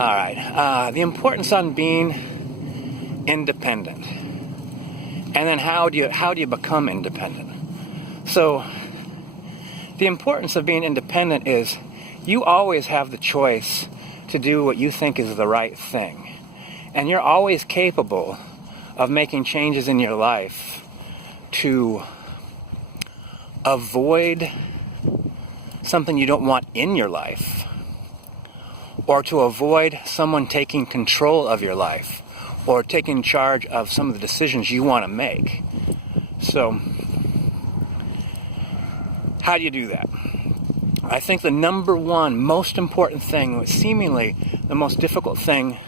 All right. The importance on being independent, and then how do you become independent? So, the importance of being independent is you always have the choice to do what you think is the right thing, and you're always capable of making changes in your life to avoid something you don't want in your life, or to avoid someone taking control of your life, or taking charge of some of the decisions you want to make. So, how do you do that? I think the number one most important thing, seemingly the most difficult thing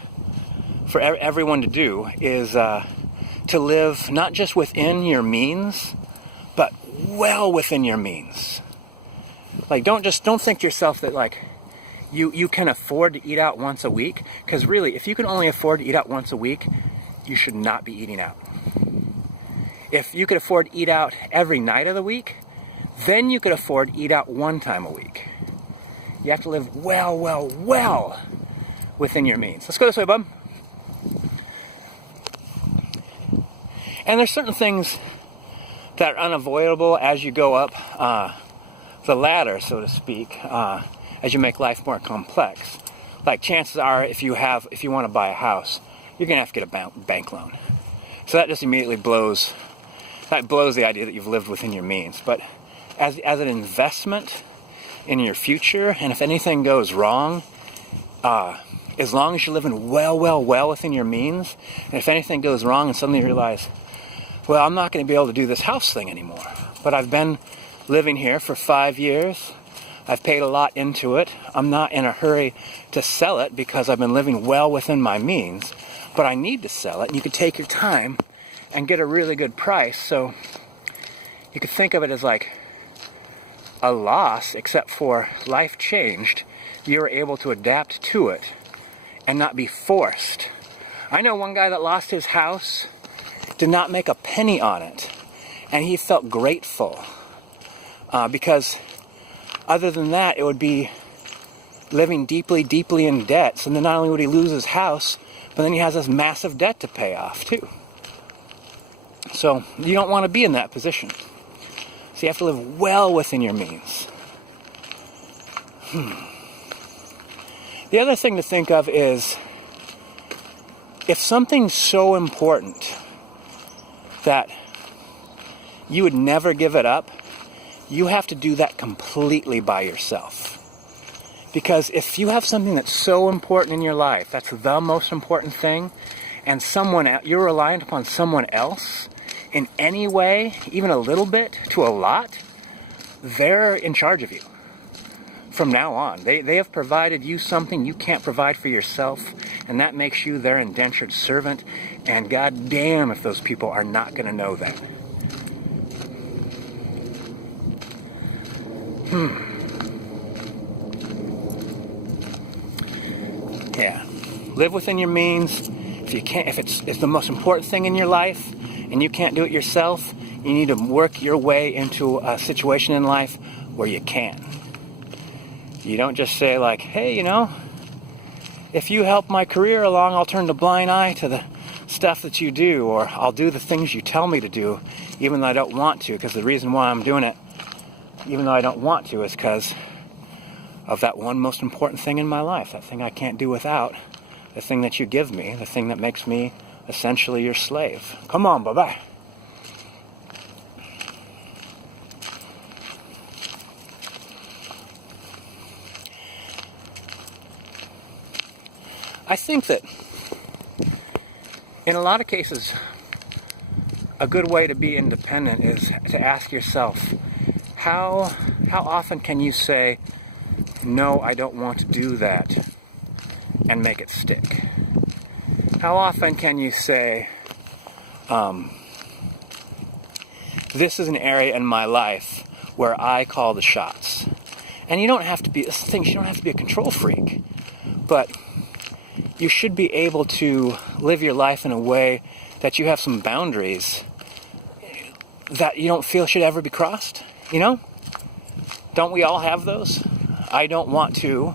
for everyone to do, is to live not just within your means, but well within your means. Like, don't think to yourself that like you can afford to eat out once a week, because really, if you can only afford to eat out once a week, you should not be eating out. If you could afford to eat out every night of the week, then you could afford to eat out one time a week. You have to live well within your means. Let's go this way, bub. And there's certain things that are unavoidable as you go up the ladder, so to speak, as you make life more complex. Like, chances are, if you want to buy a house, you're going to have to get a bank loan. So that just immediately blows the idea that you've lived within your means. But as an investment in your future, and if anything goes wrong, as long as you're living well within your means, and if anything goes wrong and suddenly you realize, well, I'm not going to be able to do this house thing anymore, but I've been living here for 5 years, I've paid a lot into it, I'm not in a hurry to sell it because I've been living well within my means, but I need to sell it, and you could take your time and get a really good price. So you could think of it as like a loss, except for life changed. You were able to adapt to it and not be forced. I know one guy that lost his house, did not make a penny on it, and he felt grateful because other than that, it would be living deeply in debt. So then not only would he lose his house, but then he has this massive debt to pay off too. So you don't want to be in that position. So you have to live well within your means. The other thing to think of is, if something's so important that you would never give it up, you have to do that completely by yourself. Because if you have something that's so important in your life, that's the most important thing, and you're reliant upon someone else in any way, even a little bit to a lot, they're in charge of you from now on. They have provided you something you can't provide for yourself, and that makes you their indentured servant, and god damn if those people are not going to know that. Yeah. Live within your means. If it's the most important thing in your life and you can't do it yourself, you need to work your way into a situation in life where you can. You don't just say like, hey, if you help my career along, I'll turn a blind eye to the stuff that you do, or I'll do the things you tell me to do, even though I don't want to, because the reason why I'm doing it, even though I don't want to, is because of that one most important thing in my life, that thing I can't do without, the thing that you give me, the thing that makes me essentially your slave. Come on, bye-bye. I think that in a lot of cases, a good way to be independent is to ask yourself, how often can you say, no, I don't want to do that, and make it stick? How often can you say, this is an area in my life where I call the shots? And you don't have to be a control freak, but you should be able to live your life in a way that you have some boundaries that you don't feel should ever be crossed, Don't we all have those? I don't want to,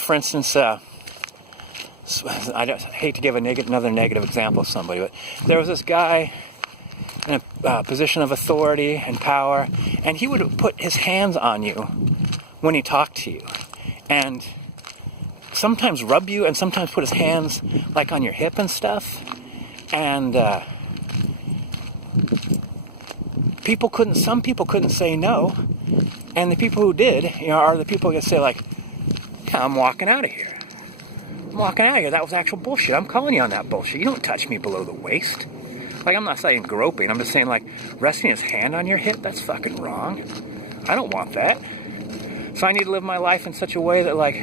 for instance, hate to give another negative example of somebody, but there was this guy in a position of authority and power, and he would put his hands on you when he talked to you, and sometimes rub you, and sometimes put his hands like on your hip and stuff, and some people couldn't say no, and the people who did, are the people that say like, yeah, I'm walking out of here. That was actual bullshit. I'm calling you on that bullshit. You don't touch me below the waist. Like, I'm not saying groping. I'm just saying, like, resting his hand on your hip, that's fucking wrong. I don't want that. So I need to live my life in such a way that, like,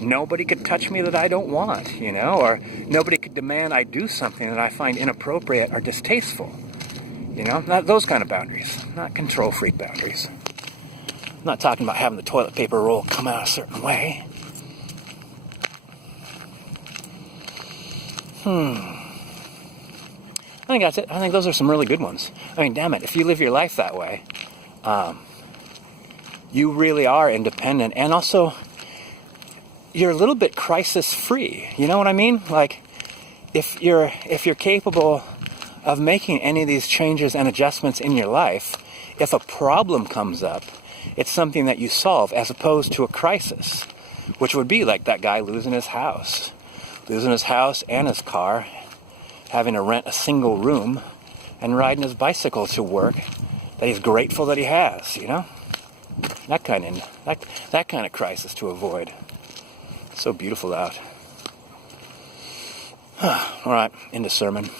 nobody could touch me that I don't want, or nobody could demand I do something that I find inappropriate or distasteful. Not those kind of boundaries. Not control freak boundaries. I'm not talking about having the toilet paper roll come out a certain way. I think that's it. I think those are some really good ones. I mean, damn it, if you live your life that way, you really are independent, and also you're a little bit crisis-free. You know what I mean? Like, if you're capable of making any of these changes and adjustments in your life, if a problem comes up, it's something that you solve, as opposed to a crisis, which would be like that guy losing his house and his car, having to rent a single room, and riding his bicycle to work that he's grateful that he has, That kind of crisis to avoid. So beautiful out. All right, into sermon.